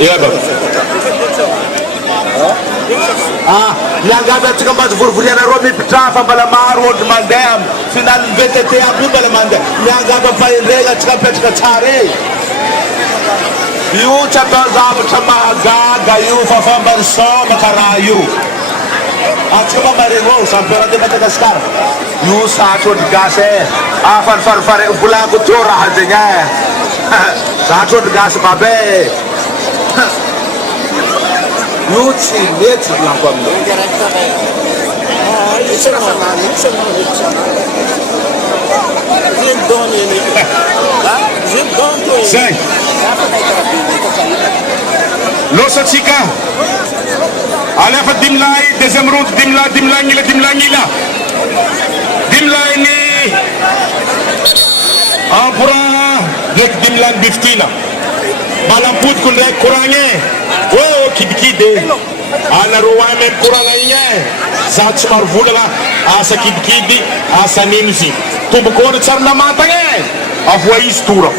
Ia baba. Miangavy atsika mbazy vorovoriana roa mipitra fa mbala maro olo mandeha finaly VTT aby io mbala mandeha miangavy ampahendrena atsika mipetraka tsara e io tsy atao zavatra mahagaga io fa fambany soma karaha io atsika mamaregny ao championnat de Madagascar io satro olo gasy e afarifarifare volako teo raha zegny e satro olo gasy babe io tsy mety volako zay losatsika alefa dimilay deuxième round dimilay ngila dimilay ny empora ndraiky dimilay ny biftina malampodiko ndraiky koragny e kidikidy anareo ay même koragna igny e za tsy maro volana asa kidikidy asa nino izy tombokôry tsary namantagny e avoa izy tora